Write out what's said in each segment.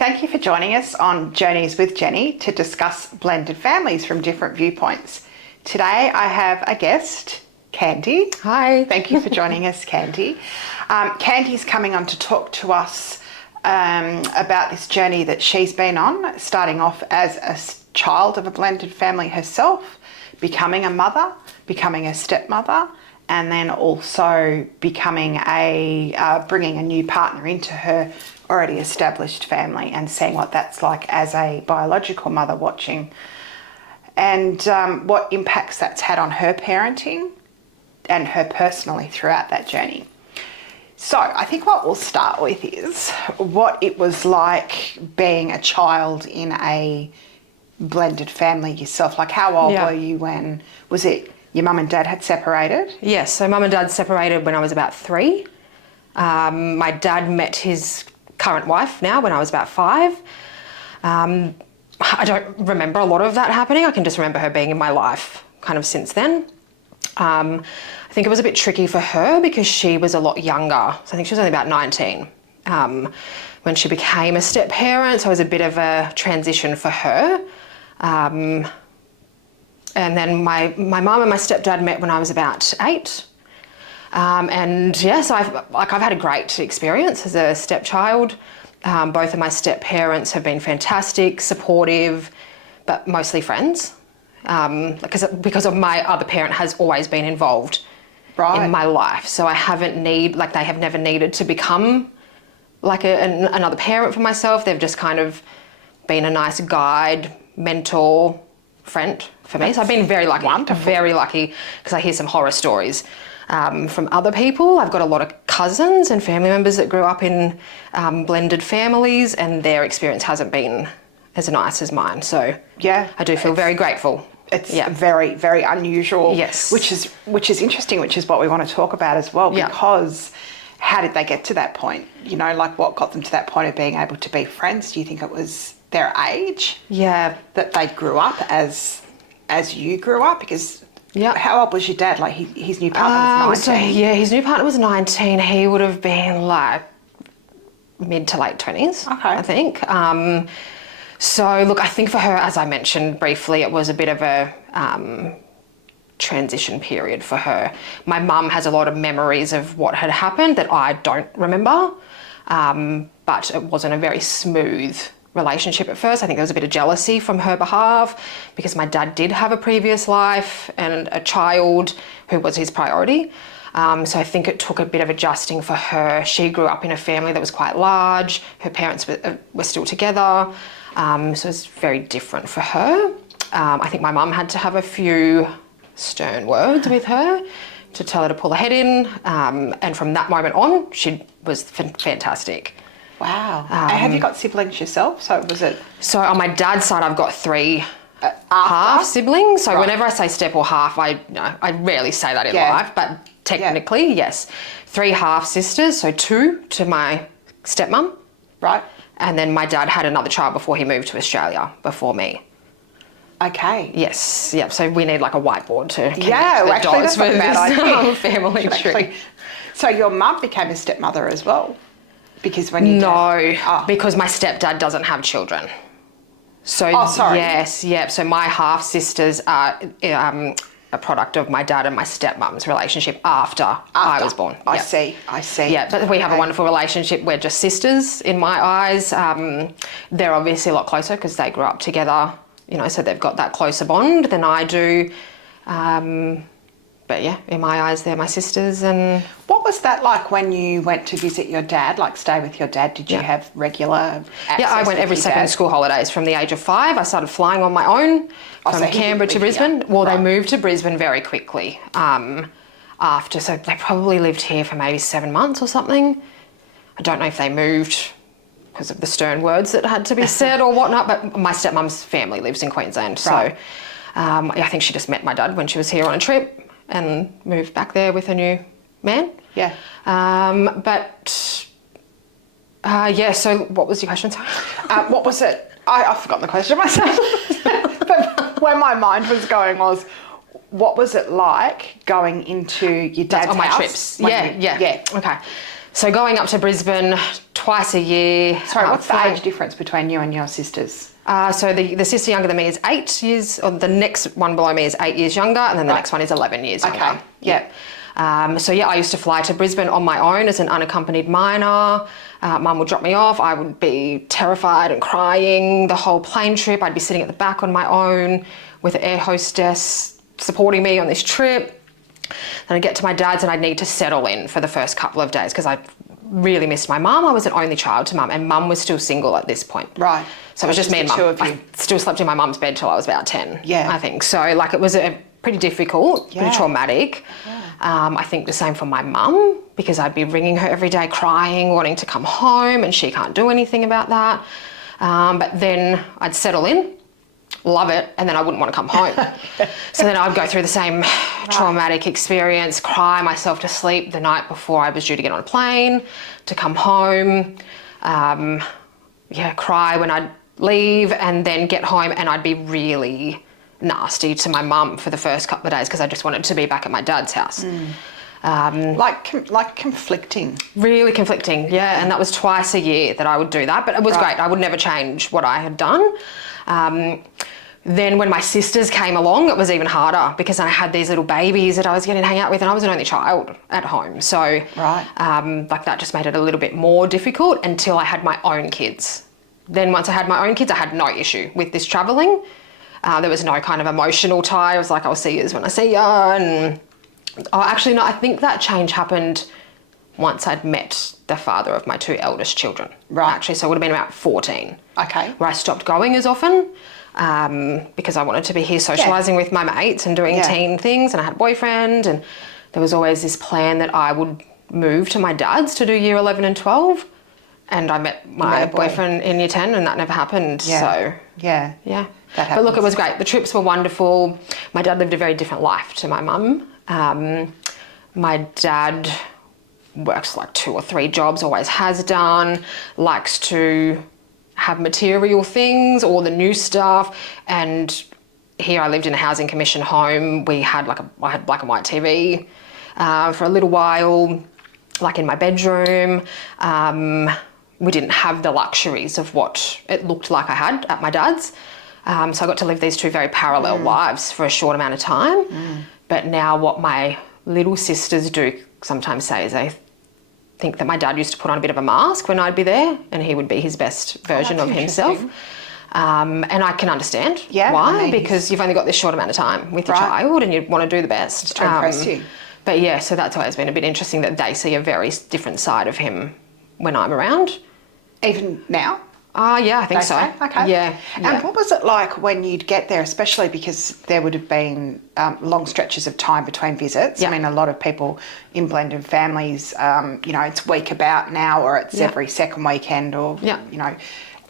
Thank you for joining us on Journeys with Jenny to discuss blended families from different viewpoints. Today I have a guest, Candi. Hi. Thank you for joining us, Candi. Candi's coming on to talk to us about this journey that she's been on, starting off as a child of a blended family herself, becoming a mother, becoming a stepmother, and then also becoming bringing a new partner into her already established family and seeing what that's like as a biological mother watching, and what impacts that's had on her parenting and her personally throughout that journey. So I think what we'll start with is what it was like being a child in a blended family yourself. Like, how old were you when, was it your mum and dad had separated? Yes, so mum and dad separated when I was about 3. My dad met his current wife now when I was about 5. I don't remember a lot of that happening. I can just remember her being in my life kind of since then. I think it was a bit tricky for her because she was a lot younger. So I think she was only about 19 when she became a step parent. So it was a bit of a transition for her. And then my mum and my stepdad met when I was about 8. And yeah, so I've had a great experience as a stepchild. Both of my step parents have been fantastic, supportive, but mostly friends. Because of my other parent has always been involved in my life. So I they have never needed to become like another parent for myself. They've just kind of been a nice guide, mentor, friend for me. So I've been very lucky. Wonderful. Very lucky, because I hear some horror stories from other people. I've got a lot of cousins and family members that grew up in blended families, and their experience hasn't been as nice as mine. So yeah, I do feel very grateful. It's very, very unusual. Yes. Which is interesting, which is what we want to talk about as well, because how did they get to that point? You know, like what got them to that point of being able to be friends? Do you think it was their age? Yeah. That they grew up as you grew up? Because how old was your dad? Like his new partner was 19. So his new partner was 19. He would have been like mid to late 20s, I think. So look, I think for her, as I mentioned briefly, it was a bit of a transition period for her. My mum has a lot of memories of what had happened that I don't remember, but it wasn't a very smooth relationship at first. I think there was a bit of jealousy from her behalf because my dad did have a previous life and a child who was his priority. So I think it took a bit of adjusting for her. She grew up in a family that was quite large. Her parents were still together. So it's very different for her. I think my mum had to have a few stern words with her to tell her to pull her head in. And from that moment on, she was fantastic. Wow. And have you got siblings yourself? So was it? So on my dad's side, I've got 3 half siblings. So whenever I say step or half, I rarely say that in life, but technically, yes. 3 half sisters, so 2 to my stepmom. Right. And then my dad had another child before he moved to Australia, before me. Okay. Yes, yep. So we need like a whiteboard to connect the actually, dots that's not for a bad idea. this family tree. So your mum became a stepmother as well? Because when you because my stepdad doesn't have children. So yes, yep. So my half sisters are a product of my dad and my stepmom's relationship after I was born. I see. Yeah, but we have a wonderful relationship. We're just sisters in my eyes. They're obviously a lot closer because they grew up together, you know, so they've got that closer bond than I do. But yeah, in my eyes, they're my sisters. And what was that like when you went to visit your dad, like stay with your dad? Did you have regular access? Yeah, I went every second school holidays from the age of 5. I started flying on my own from Canberra to Brisbane. Well, they moved to Brisbane very quickly after, so they probably lived here for maybe 7 months or something. I don't know if they moved because of the stern words that had to be said or whatnot, but my stepmom's family lives in Queensland. So I think she just met my dad when she was here on a trip and moved back there with a new man. Yeah. So what was your question? Sorry. What was it? I've forgotten the question myself. But where my mind was going was, what was it like going into your dad's house? On my trips. Yeah. Okay. So going up to Brisbane twice a year. Sorry, what's the flying- age difference between you and your sisters? So the sister younger than me is 8 years, or the next one below me is 8 years younger, and then the next one is 11 years younger. Okay, yeah. So yeah, I used to fly to Brisbane on my own as an unaccompanied minor. Mum would drop me off. I would be terrified and crying the whole plane trip. I'd be sitting at the back on my own with an air hostess supporting me on this trip. Then I'd get to my dad's and I'd need to settle in for the first couple of days because I really missed my mum. I was an only child to mum, and mum was still single at this point. Right. So it was just me and the two mum. of you. I still slept in my mum's bed till I was about 10. Yeah. I think. So like it was a pretty difficult, Yeah. pretty traumatic. I think the same for my mum, because I'd be ringing her every day crying, wanting to come home, and she can't do anything about that. But then I'd settle in, love it, and then I wouldn't want to come home. So then I'd go through the same traumatic experience, cry myself to sleep the night before I was due to get on a plane, to come home, cry when I'd leave, and then get home and I'd be really nasty to my mum for the first couple of days because I just wanted to be back at my dad's house. Like conflicting. Really conflicting, yeah, and that was twice a year that I would do that, but it was great. I would never change what I had done. Then when my sisters came along, it was even harder because I had these little babies that I was getting to hang out with, and I was an only child at home. So like that just made it a little bit more difficult until I had my own kids. Then once I had my own kids, I had no issue with this travelling. There was no kind of emotional tie. I was like, I'll see you when I see you. And actually, no, I think that change happened once I'd met the father of my two eldest children. Right. Actually, so it would have been about 14. Okay. Where I stopped going as often because I wanted to be here socialising with my mates and doing teen things, and I had a boyfriend, and there was always this plan that I would move to my dad's to do year 11 and 12. And I met my boyfriend in year 10, and that never happened. Yeah. So Yeah. but look, it was great. The trips were wonderful. My dad lived a very different life to my mum. My dad works like 2 or 3 jobs, always has done, likes to have material things, all the new stuff. And here I lived in a housing commission home. I had black and white TV for a little while, like in my bedroom. We didn't have the luxuries of what it looked like I had at my dad's. So I got to live these 2 very parallel lives for a short amount of time. But now what my little sisters do sometimes say is they think that my dad used to put on a bit of a mask when I'd be there, and he would be his best version of himself. And I can understand why, because you've only got this short amount of time with your child and you want to do the best. To impress you. But yeah, so that's always been a bit interesting that they see a very different side of him when I'm around. Even now? Yeah, I think so. Okay. Yeah. And what was it like when you'd get there, especially because there would have been long stretches of time between visits? Yeah. I mean, a lot of people in blended families, it's week about now, or it's every second weekend, or,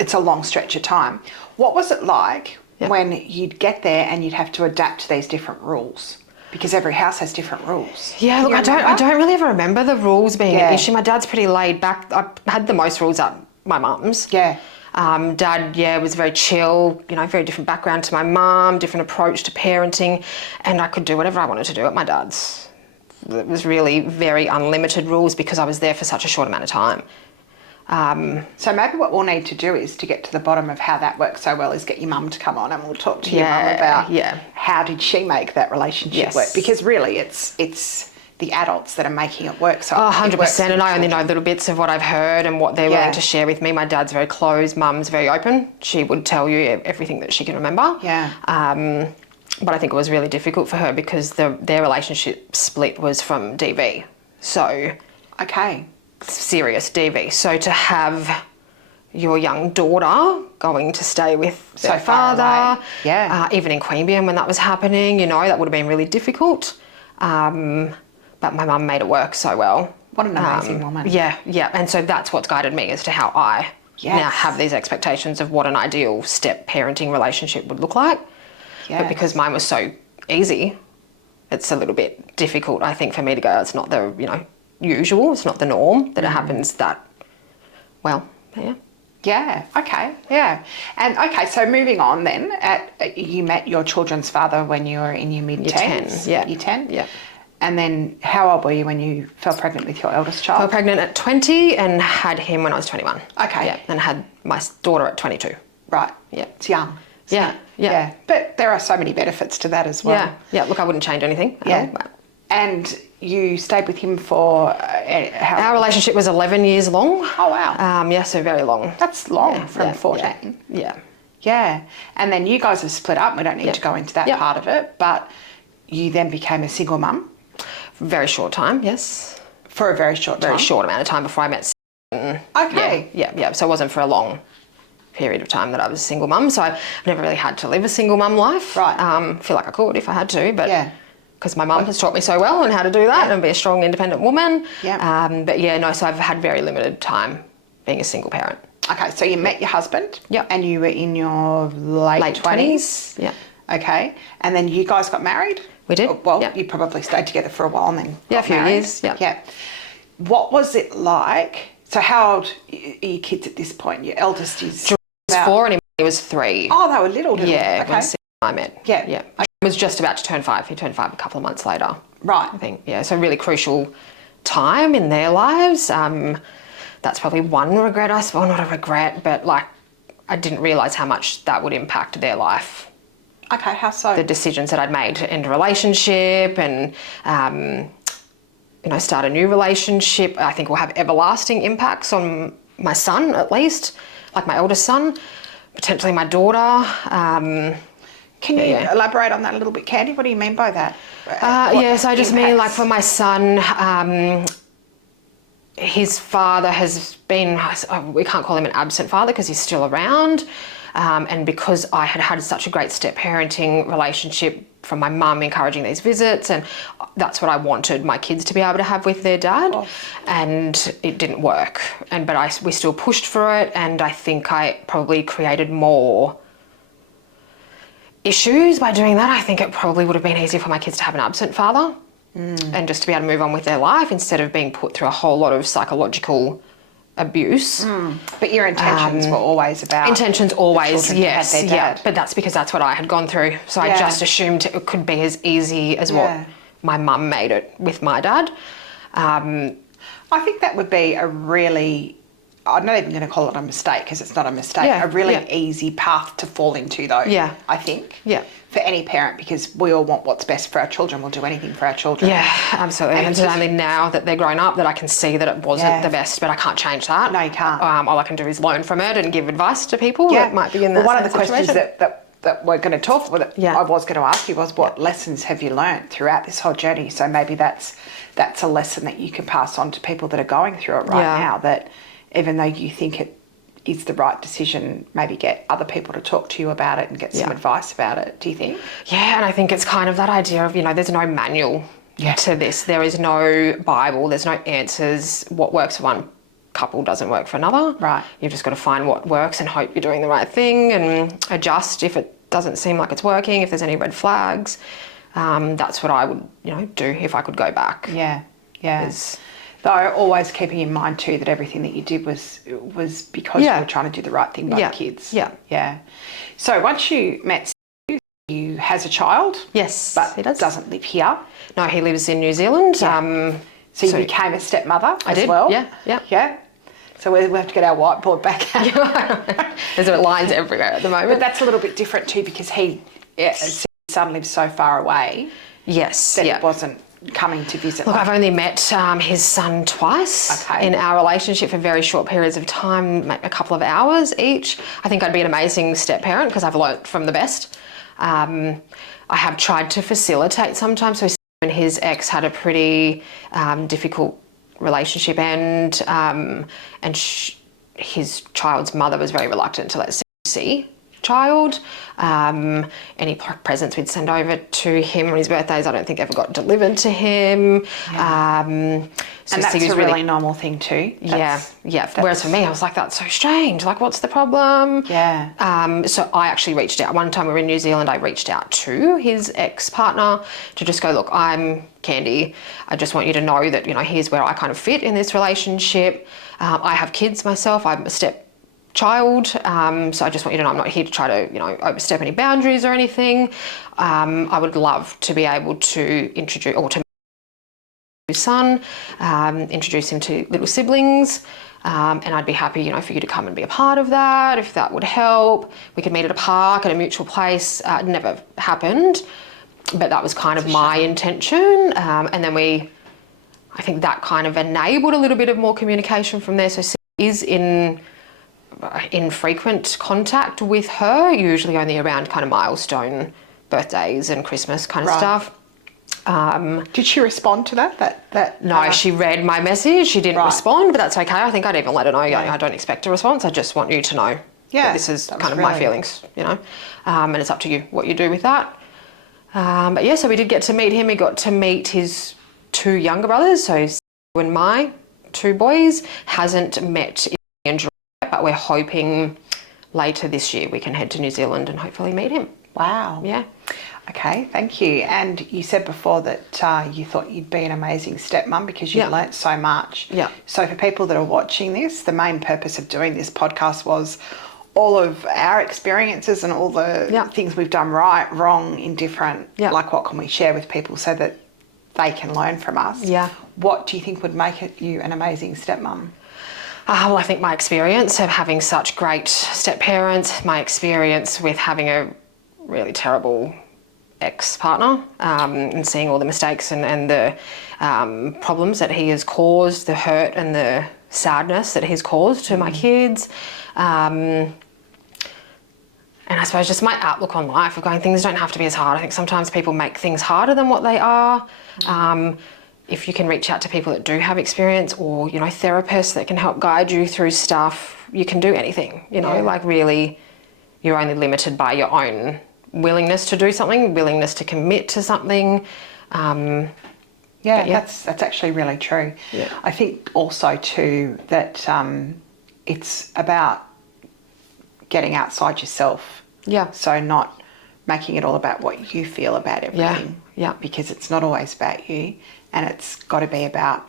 it's a long stretch of time. What was it like when you'd get there and you'd have to adapt to these different rules? Because every house has different rules. Yeah, look, I don't really ever remember the rules being an issue. My dad's pretty laid back. I had the most rules at my mum's. Yeah. Dad, was very chill, very different background to my mum, different approach to parenting, and I could do whatever I wanted to do at my dad's. It was really very unlimited rules because I was there for such a short amount of time. So maybe what we'll need to do is to get to the bottom of how that works so well is get your mum to come on, and we'll talk to your mum about how did she make that relationship work, because really it's the adults that are making it work. So 100%, and I only know little bits of what I've heard and what they're willing to share with me. My dad's very closed, mum's very open. She would tell you everything that she can remember. Yeah. But I think it was really difficult for her because their relationship split was from DV. So serious DV. So to have your young daughter going to stay with their father, even in Queanbeyan when that was happening, that would have been really difficult. But my mum made it work so well. What an amazing woman. Yeah. And so that's what's guided me as to how I now have these expectations of what an ideal step parenting relationship would look like. But because mine was so easy, it's a little bit difficult, I think, for me to go, it's not the, usual, it's not the norm that it happens that well. Yeah, okay, yeah. And so moving on then, you met your children's father when you were in your mid-10s? Year 10, Year 10? Yeah. And then how old were you when you fell pregnant with your eldest child? I was pregnant at 20 and had him when I was 21. Okay. Yeah, and had my daughter at 22. Right. Yeah. It's young. Yeah. Yeah. But there are so many benefits to that as well. Yeah. Yeah. Look, I wouldn't change anything. Yeah. And you stayed with him for how? Our relationship was 11 years long. Oh, wow. Yeah, so very long. That's long from 14. Yeah. Yeah. And then you guys have split up. We don't need to go into that part of it. But you then became a single mum. Very short time, yes. For a very short time. Very short amount of time before I met. Okay. Yeah. So it wasn't for a long period of time that I was a single mum. So I've never really had to live a single mum life. Right. Feel like I could if I had to, but because my mum has taught me so well on how to do that and be a strong, independent woman. Yeah. So I've had very limited time being a single parent. Okay, so you met your husband. Yep. And you were in your late 20s. Yeah. Okay. And then you guys got married? We did. Well, you probably stayed together for a while and then a got few married. years. Yeah. Yeah. What was it like? So how old are your kids at this point? Your eldest is George was 4 and he was 3. Oh, they were little. Yeah, Okay. when I met. Yeah. Yeah. I was just about to turn 5. He turned 5 a couple of months later. Right. I think. Yeah. So really crucial time in their lives. That's probably one regret, I suppose. Well, not a regret, but like I didn't realise how much that would impact their life. Okay, how so? The decisions that I'd made to end a relationship and, start a new relationship, I think will have everlasting impacts on my son, at least, like my eldest son, potentially my daughter. Can you elaborate on that a little bit, Candi? What do you mean by that? So I just mean like for my son, his father has been, we can't call him an absent father because he's still around. And because I had had such a great step parenting relationship from my mum encouraging these visits, and that's what I wanted my kids to be able to have with their dad, and it didn't work. But we still pushed for it, and I think I probably created more issues by doing that. I think it probably would have been easier for my kids to have an absent father and just to be able to move on with their life instead of being put through a whole lot of psychological abuse. But your intentions were always about intentions always, the yes, to have their dad. but that's because that's what I had gone through. So I just assumed it could be as easy as what my mum made it with my dad. I think that would be a really, I'm not even going to call it a mistake because it's not a mistake, a really easy path to fall into though, I think. Yeah. For any parent, because we all want what's best for our children. We'll do anything for our children. Yeah, absolutely. And it's only now that they're grown up that I can see that it wasn't the best, but I can't change that. No, you can't. All I can do is learn from it and give advice to people that might be in that one of the situation. questions that we're going to talk about, I was going to ask you was what lessons have you learned throughout this whole journey? So maybe that's a lesson that you can pass on to people that are going through it right now, that even though you think it is the right decision, maybe get other people to talk to you about it and get some advice about it, do you think? Yeah, and I think it's kind of that idea of, there's no manual to this. There is no Bible, there's no answers. What works for one couple doesn't work for another. Right. You've just got to find what works and hope you're doing the right thing and adjust if it doesn't seem like it's working, if there's any red flags. That's what I would, do if I could go back. Yeah. Though always keeping in mind too that everything that you did was because you were trying to do the right thing by the kids. Yeah. So once you met Stu, he has a child. Yes, but he does. Doesn't live here. No, he lives in New Zealand. So you became a stepmother as well. Yeah. So we have to get our whiteboard back out. There's lines everywhere at the moment. But that's a little bit different too because his son lives so far away. Yes. That it wasn't coming to visit. Look, I've only met his son twice in our relationship for very short periods of time, a couple of hours each. I think I'd be an amazing step parent because I've learnt from the best. I have tried to facilitate sometimes. So his ex had a pretty difficult relationship and his child's mother was very reluctant to let see child. Any presents we'd send over to him on his birthdays, I don't think ever got delivered to him. And that's a really normal thing too. Whereas for me, I was like, that's so strange. Like, what's the problem? So I actually reached out. One time we were in New Zealand, I reached out to his ex-partner to just go, look, I'm Candi. I just want you to know that, here's where I kind of fit in this relationship. I have kids myself. I'm a stepchild, so I just want you to know I'm not here to try to, overstep any boundaries or anything. I would love to be able to introduce or to son, introduce him to little siblings, and I'd be happy, you know, for you to come and be a part of that, if that would help. We could meet at a park, at a mutual place. It never happened, but that was kind of my intention. And then I think that kind of enabled a little bit of more communication from there. So Sid is in frequent contact with her, usually only around kind of milestone birthdays and Christmas kind of stuff. Did she respond to that? No, she read my message. She didn't respond, but that's okay. I think I'd even let her know, Yeah. I don't expect a response. I just want you to know that this is kind of my feelings, you know, and it's up to you what you do with that. But yeah, so we did get to meet him. We got to meet his 2 younger brothers. So and my 2 boys hasn't met in July, but we're hoping later this year we can head to New Zealand and hopefully meet him. Wow. Yeah. Okay, thank you. And you said before that you thought you'd be an amazing stepmom because you've learnt so much. Yeah. So for people that are watching this, the main purpose of doing this podcast was all of our experiences and all the things we've done right, wrong, indifferent, like what can we share with people so that they can learn from us. Yeah. What do you think would make you an amazing stepmom? Well, I think my experience of having such great step-parents, my experience with having a really terrible ex-partner, and seeing all the mistakes and the problems that he has caused, the hurt and the sadness that he's caused to my kids. And I suppose just my outlook on life of going, things don't have to be as hard. I think sometimes people make things harder than what they are. If you can reach out to people that do have experience or, you know, therapists that can help guide you through stuff, you can do anything, you know, like really you're only limited by your own willingness to do something, willingness to commit to something. That's actually really true. Yeah. I think also too that it's about getting outside yourself. Yeah. So not making it all about what you feel about everything. Yeah. Because it's not always about you, and it's got to be about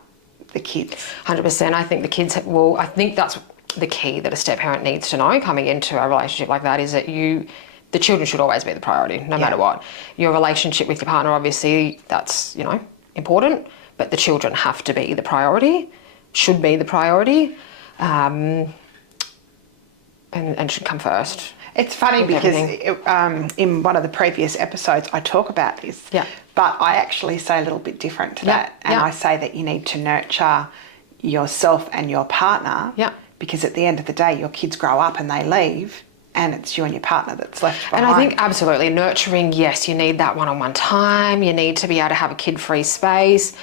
the kids. 100%. I think the kids I think that's the key that a step-parent needs to know coming into a relationship like that is that the children should always be the priority, no matter what. Your relationship with your partner, obviously, that's, you know, important, but the children have to be the priority, should be the priority, and should come first. It's funny because in one of the previous episodes I talk about this, but I actually say a little bit different to that. And I say that you need to nurture yourself and your partner because at the end of the day, your kids grow up and they leave and it's you and your partner that's left behind. And I think absolutely nurturing, yes, you need that one-on-one time. You need to be able to have a kid-free space.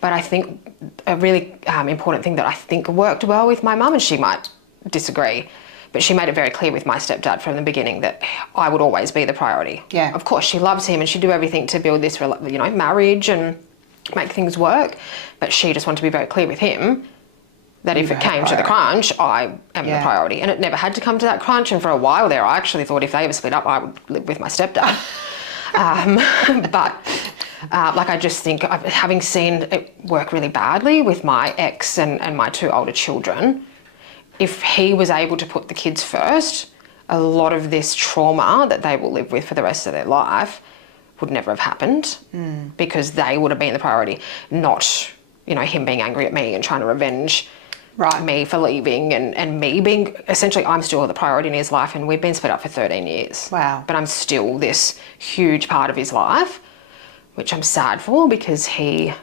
But I think a really important thing that I think worked well with my mum, and she might disagree, but she made it very clear with my stepdad from the beginning that I would always be the priority. Yeah. Of course, she loves him and she'd do everything to build this, you know, marriage and make things work. But she just wanted to be very clear with him that if it came to the crunch, I am the priority. And it never had to come to that crunch. And for a while there, I actually thought if they ever split up, I would live with my stepdad. Like I just think having seen it work really badly with my ex and my 2 older children, if he was able to put the kids first, a lot of this trauma that they will live with for the rest of their life would never have happened because they would have been the priority, not, you know, him being angry at me and trying to revenge me for leaving and me being, essentially I'm still the priority in his life, and we've been split up for 13 years. Wow. But I'm still this huge part of his life, which I'm sad for because he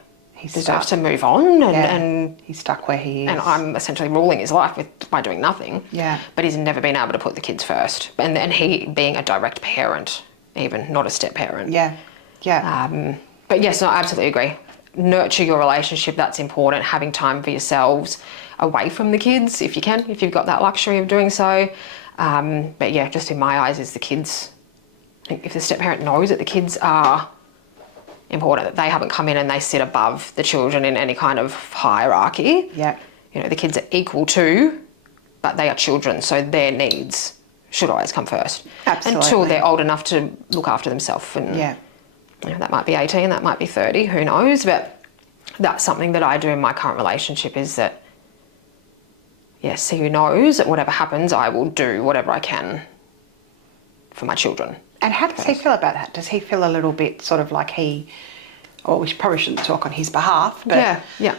deserves to move on and he's stuck where he is. And I'm essentially ruling his life by doing nothing. Yeah. But he's never been able to put the kids first. And he being a direct parent, even, not a step parent. Yeah. Yeah. But yes, no, I absolutely agree. Nurture your relationship, that's important. Having time for yourselves away from the kids, if you can, if you've got that luxury of doing so. But yeah, just in my eyes is the kids. I think if the step parent knows that the kids are important, that they haven't come in and they sit above the children in any kind of hierarchy. Yeah. You know, the kids are equal to, but they are children, so their needs should always come first. Absolutely. Until they're old enough to look after themselves. And you know, that might be 18, that might be 30, who knows? But that's something that I do in my current relationship is that, yes, he knows that whatever happens, I will do whatever I can for my children. And how does he feel about that? Does he feel a little bit sort of like he or we probably shouldn't talk on his behalf, but Yeah.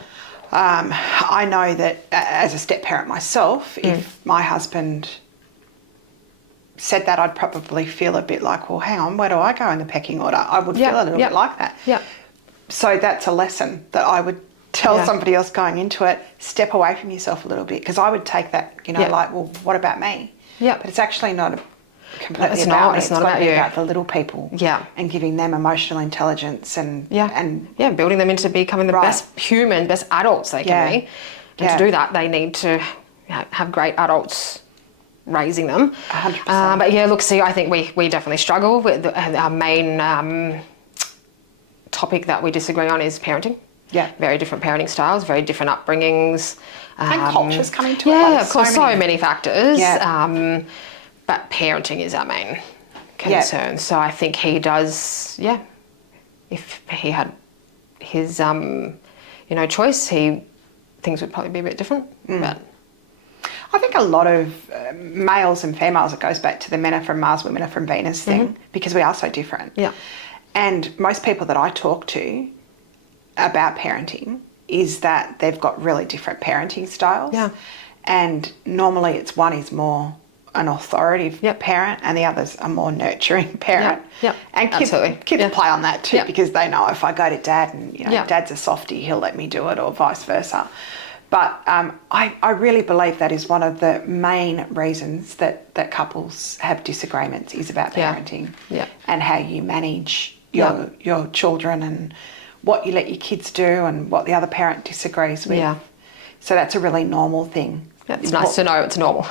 I know that as a step parent myself, if my husband said that, I'd probably feel a bit like, well, hang on, where do I go in the pecking order? I would feel a little bit like that. Yeah. So that's a lesson that I would tell somebody else going into it, step away from yourself a little bit, because I would take that, like, well, what about me? Yeah. But it's actually not completely It's about not. me. It's It's not got to about be you. about the little people. Yeah. And giving them emotional intelligence and building them into becoming the best human, best adults they can be. And to do that, they need to have great adults raising them. 100%. But yeah, look, see, I think we definitely struggle with our main topic that we disagree on is parenting. Yeah. Very different parenting styles, very different upbringings. And cultures coming to it. Yeah, of course, so many factors. Yeah. But parenting is our main concern. Yeah. So I think he does, if he had his, choice, things would probably be a bit different. But I think a lot of males and females, it goes back to the men are from Mars, women are from Venus thing, because we are so different. Yeah. And most people that I talk to about parenting is that they've got really different parenting styles. Yeah. And normally it's one is more an authoritative parent and the other's a more nurturing parent. Yeah. And kids play on that too, because they know if I go to dad and dad's a softie, he'll let me do it, or vice versa. But I really believe that is one of the main reasons that couples have disagreements is about parenting and how you manage your children and what you let your kids do and what the other parent disagrees with. Yeah. So that's a really normal thing. It's nice to know it's normal.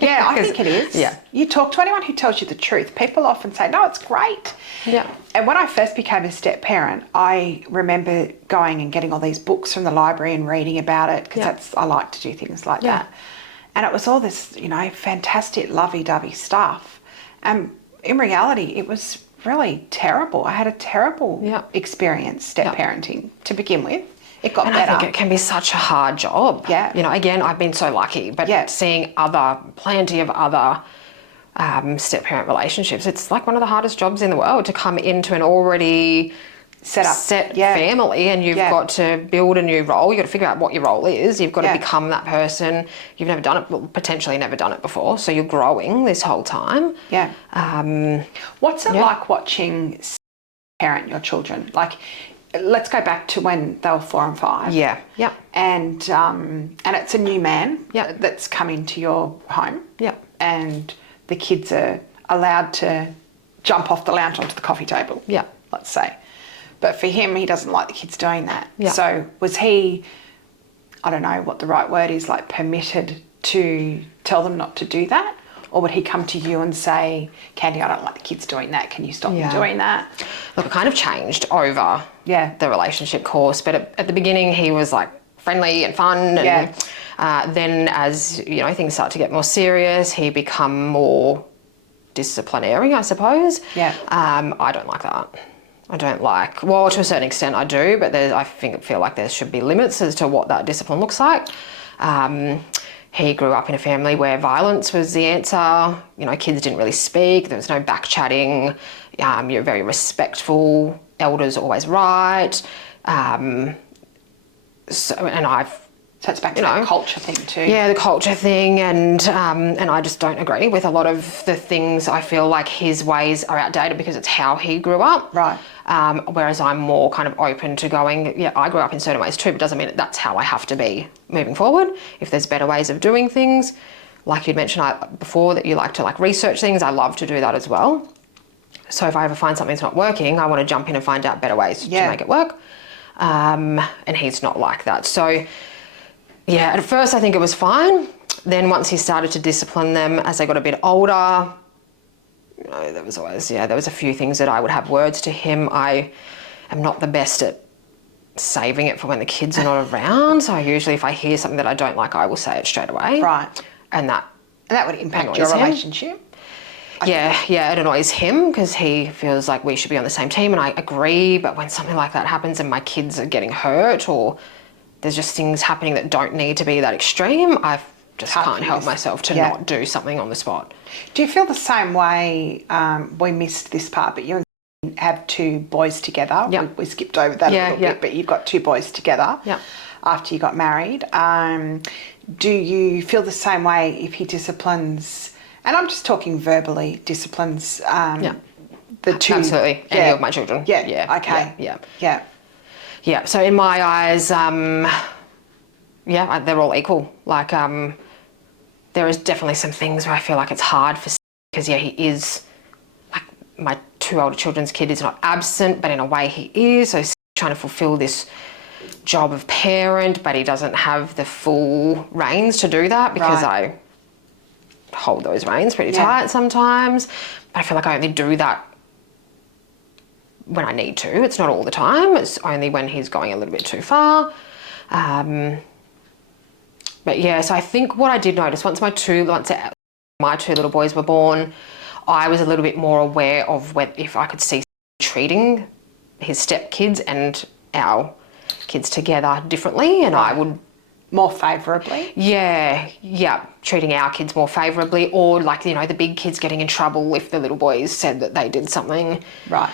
Yeah, I think it is. Yeah. You talk to anyone who tells you the truth. People often say, no, it's great. Yeah. And when I first became a step parent, I remember going and getting all these books from the library and reading about it, because I like to do things like that. And it was all this, fantastic lovey-dovey stuff. And in reality, it was really terrible. I had a terrible experience step parenting to begin with. It got better. I think it can be such a hard job. Yeah. Again, I've been so lucky, but seeing plenty of other step parent relationships, it's like one of the hardest jobs in the world to come into an already set family, and you've got to build a new role. You've got to figure out what your role is. You've got to become that person. You've never done it, well, potentially never done it before. So you're growing this whole time. Yeah. What's it like watching parent your children? Like, let's go back to when they were 4 and 5. Yeah. Yeah. And it's a new man that's come into your home. Yeah. And the kids are allowed to jump off the lounge onto the coffee table. Yeah. Let's say. But for him, he doesn't like the kids doing that. Yeah. So was he, I don't know what the right word is, like permitted to tell them not to do that? Or would he come to you and say, Candi, I don't like the kids doing that. Can you stop them doing that? Look, it kind of changed over the relationship course. But at the beginning, he was like friendly and fun. And then as, things start to get more serious, he become more disciplinary, I suppose. Yeah. I don't like that. I don't like, well, to a certain extent I do, but I feel like there should be limits as to what that discipline looks like. He grew up in a family where violence was the answer. Kids didn't really speak. There was no back chatting. You're very respectful. Elders are always right. So it's back to that culture thing too. Yeah, the culture thing, and I just don't agree with a lot of the things. I feel like his ways are outdated because it's how he grew up. Right. Whereas I'm more kind of open to going, I grew up in certain ways too, but doesn't mean that's how I have to be moving forward. If there's better ways of doing things, like you'd mentioned before that you like to research things, I love to do that as well. So if I ever find something's not working, I want to jump in and find out better ways to make it work. And he's not like that. So yeah, at first I think it was fine. Then once he started to discipline them as they got a bit older, there was always, there was a few things that I would have words to him. I am not the best at saving it for when the kids are not around. So usually if I hear something that I don't like, I will say it straight away. Right. And that would impact your relationship? Yeah, it annoys him because he feels like we should be on the same team, and I agree, but when something like that happens and my kids are getting hurt or there's just things happening that don't need to be that extreme, I just can't help myself to not do something on the spot. Do you feel the same way? We missed this part, but you have two boys together. Yep. We skipped over that a little bit, but you've got two boys together. Yep. After you got married. Do you feel the same way if he disciplines, and I'm just talking verbally, disciplines the two? Absolutely. Any of my children. Yeah. Yeah. Okay. Yeah. Yeah. Yeah. So in my eyes, they're all equal. Like, there is definitely some things where I feel like it's hard for, because he is, like, my two older children's kid is not absent, but in a way he is. So he's trying to fulfill this job of parent, but he doesn't have the full reins to do that because I hold those reins pretty tight sometimes. But I feel like I only do that when I need to. It's not all the time. It's only when he's going a little bit too far. But yeah, so I think what I did notice once my two little boys were born, I was a little bit more aware of if I could see treating his stepkids and our kids together differently, and I would more favourably. Treating our kids more favourably, or like, you know, the big kids getting in trouble if the little boys said that they did something. Right.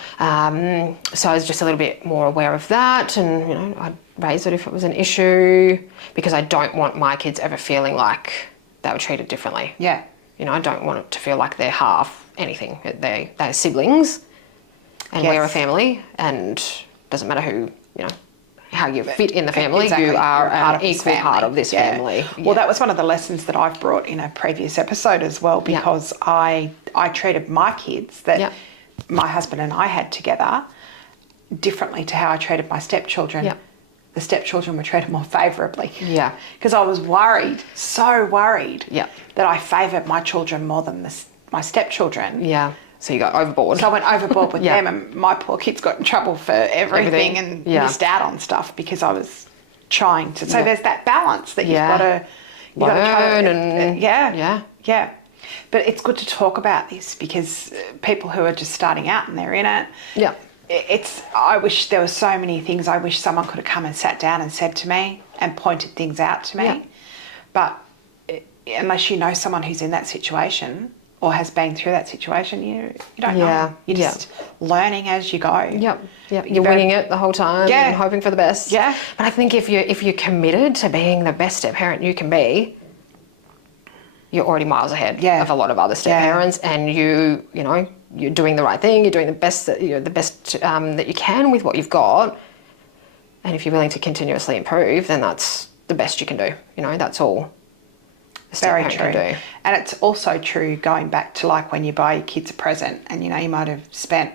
So I was just a little bit more aware of that, and, you know, I'd raise it if it was an issue, because I don't want my kids ever feeling like they were treated differently. Yeah. You know, I don't want it to feel like they're half anything. They're siblings, and we're a family, and doesn't matter who, you know, how you fit in the family, exactly. you are an equal part of this family. Well, that was one of the lessons that I've brought in a previous episode as well, because I treated my kids that my husband and I had together differently to how I treated my stepchildren. The stepchildren were treated more favourably. Yeah. Because I was worried, so worried, that I favoured my children more than my stepchildren. Yeah. So you got overboard. So I went overboard with them, and my poor kids got in trouble for everything and missed out on stuff because I was trying to. So there's that balance that you've got to learn and yeah. But it's good to talk about this, because people who are just starting out and they're in it. Yeah. I wish there were so many things I wish someone could have come and sat down and said to me and pointed things out to me. Yeah. But unless you know someone who's in that situation or has been through that situation, you don't know. You're just learning as you go. Yep. You're winging it the whole time and hoping for the best. Yeah. But I think if you're committed to being the best step parent you can be, you're already miles ahead of a lot of other step parents, and you know, you're doing the right thing. You're doing the best that you can with what you've got. And if you're willing to continuously improve, then that's the best you can do. You know, that's all. Very true. And it's also true going back to like when you buy your kids a present, and you know, you might have spent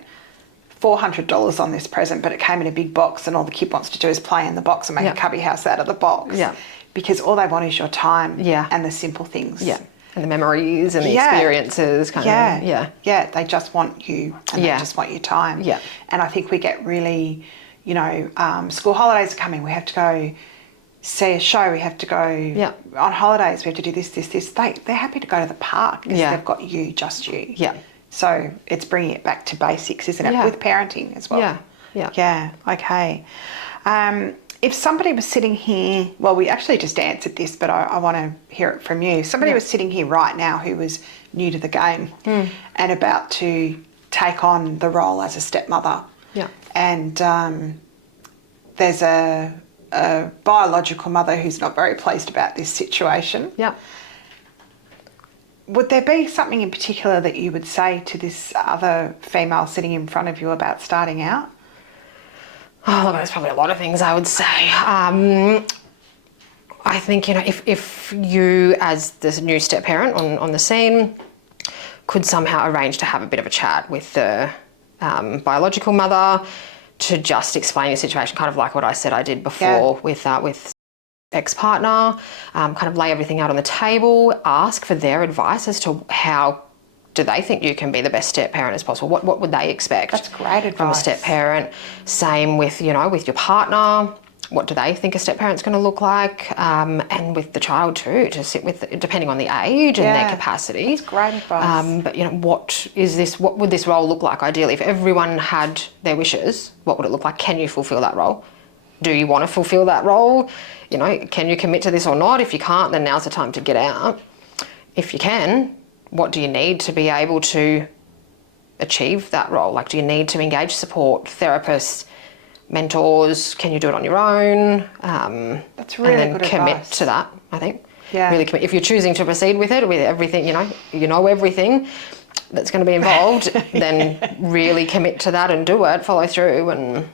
$400 on this present, but it came in a big box, and all the kid wants to do is play in the box and make a cubby house out of the box. Yeah. Because all they want is your time and the simple things. Yeah. And the memories and the experiences kind of. Yeah. They just want you, and they just want your time. Yeah. And I think we get really, you know, school holidays are coming. We have to go see a show, we have to go on holidays, we have to do this. They're happy to go to the park because they've got you, just you. Yeah. So it's bringing it back to basics, isn't it? With parenting as well. Yeah. Okay. If somebody was sitting here, well, we actually just answered this, but I want to hear it from you. Somebody was sitting here right now who was new to the game and about to take on the role as a stepmother. Yeah. And there's a biological mother who's not very pleased about this situation. Yeah. Would there be something in particular that you would say to this other female sitting in front of you about starting out? Oh, look, there's probably a lot of things I would say. I think, you know, if you as this new step parent on the scene could somehow arrange to have a bit of a chat with the biological mother, to just explain your situation, kind of like what I said I did before with ex-partner, kind of lay everything out on the table, ask for their advice as to how do they think you can be the best step parent as possible. What would they expect? That's great advice. From a step parent. Same with, you know, with your partner. What do they think a step parent's going to look like? And with the child too, to sit with, depending on the age and their capacity. That's great advice. But, you know, what would this role look like ideally? If everyone had their wishes, what would it look like? Can you fulfill that role? Do you want to fulfill that role? You know, can you commit to this or not? If you can't, then now's the time to get out. If you can, what do you need to be able to achieve that role? Like, do you need to engage support, therapists, mentors? Can you do it on your own? That's really and then good commit advice. to that, I think. Yeah. Really commit. If you're choosing to proceed with it, with everything, you know everything that's going to be involved, then really commit to that and do it, follow through, and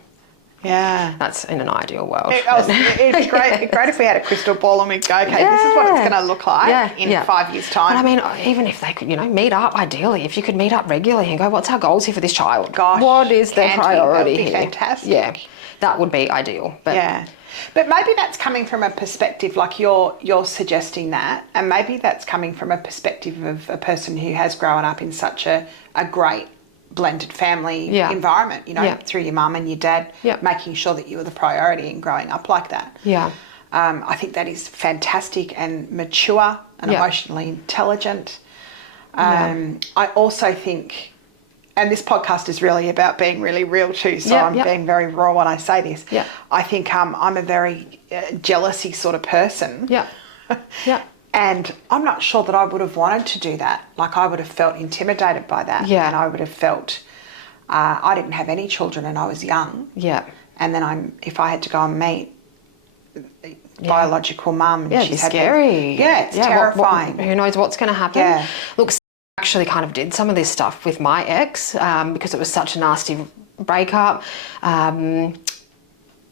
Yeah. that's in an ideal world. It's great if we had a crystal ball and we go, okay, this is what it's going to look like in 5 years' time. But I mean, even if they could, meet up, ideally, if you could meet up regularly and go, what's our goals here for this child? Gosh, what is their priority that would be here? fantastic. Yeah, that would be ideal. But yeah. But maybe that's coming from a perspective like you're suggesting that, and maybe that's coming from a perspective of a person who has grown up in such a great blended family environment, through your mum and your dad, making sure that you were the priority and growing up like that. Yeah. I think that is fantastic and mature and emotionally intelligent. I also think, and this podcast is really about being really real too, so I'm being very raw when I say this. Yeah. I think I'm a very jealousy sort of person. Yeah. Yeah. And I'm not sure that I would have wanted to do that. Like, I would have felt intimidated by that. Yeah. And I would have felt, I didn't have any children and I was young. Yeah. And then if I had to go and meet biological mum. Yeah, it's scary. It's terrifying. Who knows what's going to happen? Yeah. Look, I actually kind of did some of this stuff with my ex because it was such a nasty breakup.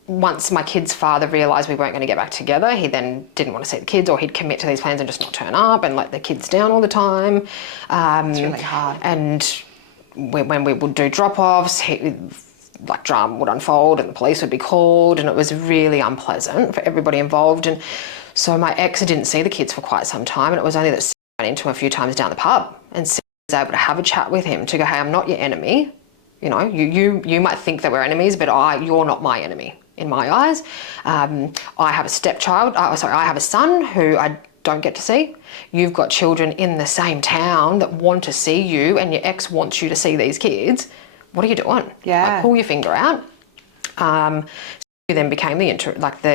Once my kid's father realised we weren't going to get back together, he then didn't want to see the kids, or he'd commit to these plans and just not turn up and let the kids down all the time. It's really hard. And when we would do drop-offs, drama would unfold and the police would be called, and it was really unpleasant for everybody involved. And so my ex didn't see the kids for quite some time, and it was only that I ran into him a few times down the pub, and was able to have a chat with him to go, hey, I'm not your enemy. You might think that we're enemies, but you're not my enemy. In my eyes, I have a stepchild. I have a son who I don't get to see. You've got children in the same town that want to see you, and your ex wants you to see these kids. What are you doing? Yeah. Pull your finger out. So he then became the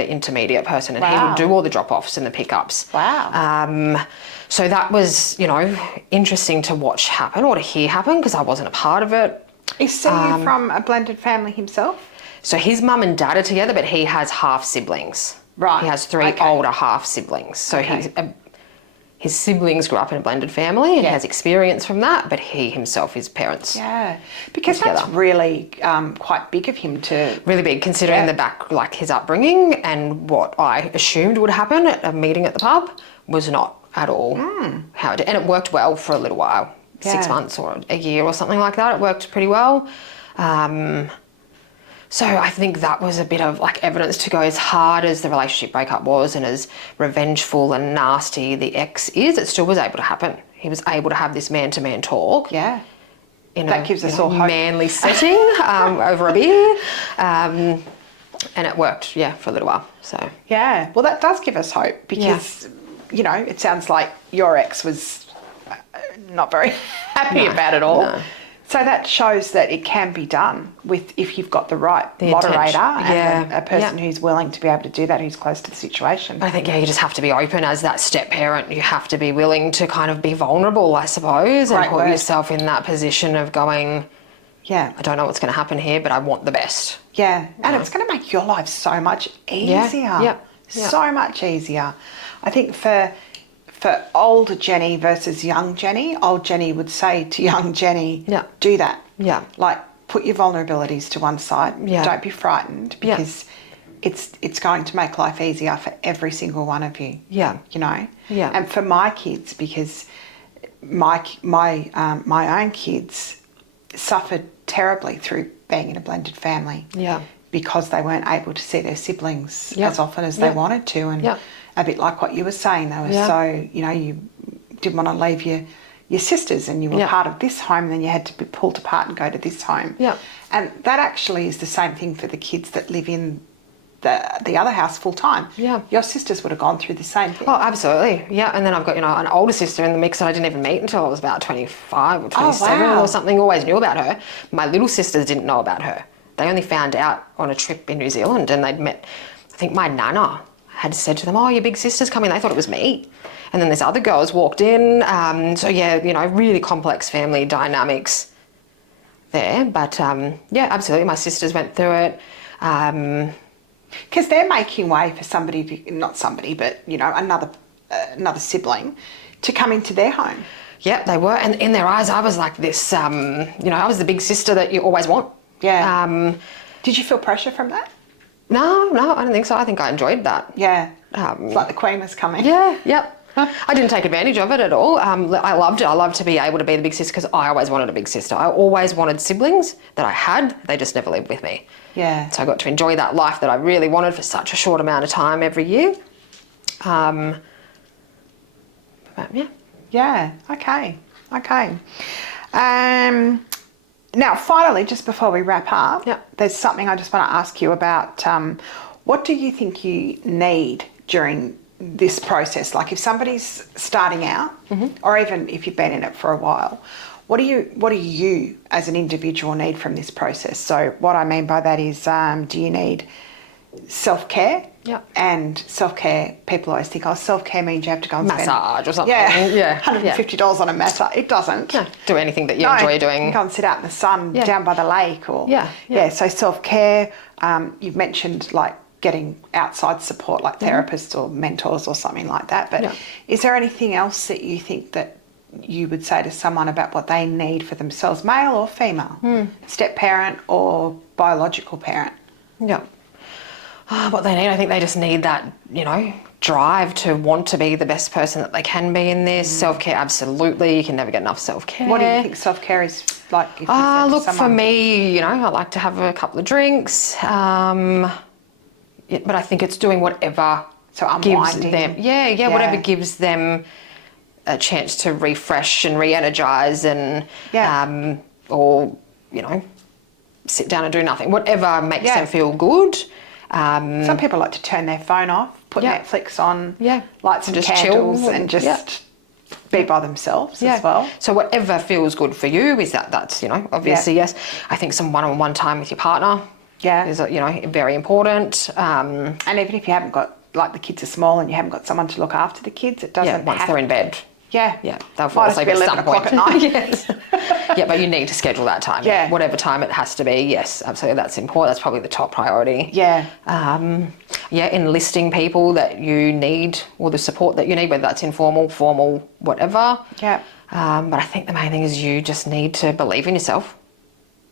intermediate person, and he would do all the drop-offs and the pickups. Wow. So that was, interesting to watch happen or to hear happen, because I wasn't a part of it. Is he from a blended family himself? So his mum and dad are together, but he has half siblings. Right. He has three older half siblings. So his siblings grew up in a blended family, and he has experience from that, but he himself, his parents. Yeah. Because that's really quite big of him to... Really big, considering his upbringing, and what I assumed would happen at a meeting at the pub was not at all how it did. And it worked well for a little while, 6 months or a year or something like that. It worked pretty well. So I think that was a bit of evidence to go, as hard as the relationship breakup was and as revengeful and nasty the ex is, it still was able to happen. He was able to have this man-to-man talk. Yeah. That gives us all hope. Manly setting over a beer. And it worked, for a little while. So yeah, well, that does give us hope, because, it sounds like your ex was not very happy about it all. No. So that shows that it can be done if you've got the right moderator and a person who's willing to be able to do that, who's close to the situation. I think, you just have to be open as that step parent. You have to be willing to kind of be vulnerable, I suppose, and put yourself in that position of going, I don't know what's going to happen here, but I want the best. Yeah, and it's going to make your life so much easier. So much easier. I think for old Jenny versus young Jenny, old Jenny would say to young Jenny, do that. Yeah. Put your vulnerabilities to one side. Yeah. Don't be frightened, because it's going to make life easier for every single one of you. Yeah. Yeah. And for my kids, because my own kids suffered terribly through being in a blended family. Yeah. Because they weren't able to see their siblings as often as they wanted to, and a bit like what you were saying, they were so, you didn't want to leave your sisters, and you were part of this home, and then you had to be pulled apart and go to this home. Yeah. And that actually is the same thing for the kids that live in the other house full time. Yeah. Your sisters would have gone through the same thing. Oh, absolutely. Yeah. And then I've got, an older sister in the mix that I didn't even meet until I was about 25 or 27 or something. Always knew about her. My little sisters didn't know about her. They only found out on a trip in New Zealand, and they'd met, I think my nana had said to them, oh, your big sister's coming. They thought it was me. And then this other girls walked in. Really complex family dynamics. there. But yeah, absolutely. My sisters went through it. Because they're making way for somebody, not somebody, but, you know, another sibling to come into their home. Yep, they were. And in their eyes, I was like this, you know, I was the big sister that you always want. Yeah. Did you feel pressure from that? No, I don't think so. I think I enjoyed that. Yeah. It's like the Queen was coming. Yeah, yep. I didn't take advantage of it at all. I loved it. I loved to be able to be the big sister because I always wanted a big sister. I always wanted siblings that I had. They just never lived with me. Yeah. So I got to enjoy that life that I really wanted for such a short amount of time every year. But yeah. Yeah. Okay. Now, finally, just before we wrap up, there's something I just want to ask you about. What do you think you need during this process? Like, if somebody's starting out, or even if you've been in it for a while, what do you as an individual need from this process? So what I mean by that is, do you need self-care? Yeah. And self-care, people always think, self-care means you have to go and massage or something. Yeah, $150 on a massage. It doesn't. No, do anything that you enjoy doing. You can go and sit out in the sun down by the lake, or so self-care. You've mentioned like getting outside support, like therapists or mentors or something like that. But is there anything else that you think that you would say to someone about what they need for themselves, male or female, step parent or biological parent? Yeah. What they need, I think they just need that, you know, drive to want to be the best person that they can be in this. Self-care, absolutely. You can never get enough self-care. What do you think self-care is like? Look, for me, you know, I like to have a couple of drinks, but I think it's doing whatever gives them, whatever gives them a chance to refresh and re-energise and, or, you know, sit down and do nothing. Whatever makes them feel good. Some people like to turn their phone off, put Netflix on, light some candles, and just be by themselves as well. So whatever feels good for you is that's, you know, obviously, yes. I think some one-on-one time with your partner is, you know, very important. And even if you haven't got, like, the kids are small and you haven't got someone to look after the kids, it doesn't once they're in bed. They'll fall asleep at some point. At night. Yes. But you need to schedule that time. Whatever time it has to be. Yes, absolutely. That's important. That's probably the top priority. Enlisting people that you need, or the support that you need, whether that's informal, formal, whatever. But I think the main thing is you just need to believe in yourself.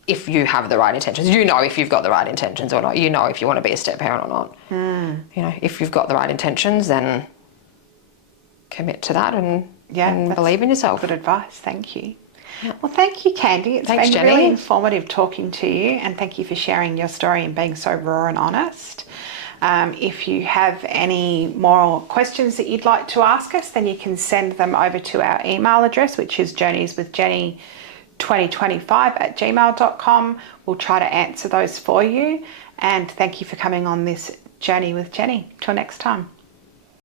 If you have the right intentions, you know if you've got the right intentions or not. You know if you want to be a step parent or not. You know, if you've got the right intentions, then commit to that and believe in yourself. Good advice. Thank you. Well, thank you, Candi. It's been Jenny. Really informative talking to you, and thank you for sharing your story and being so raw and honest. If you have any more questions that you'd like to ask us, then you can send them over to our email address, which is journeyswithjenny2025@gmail.com. We'll try to answer those for you. And thank you for coming on this Journey with Jenny. Till next time.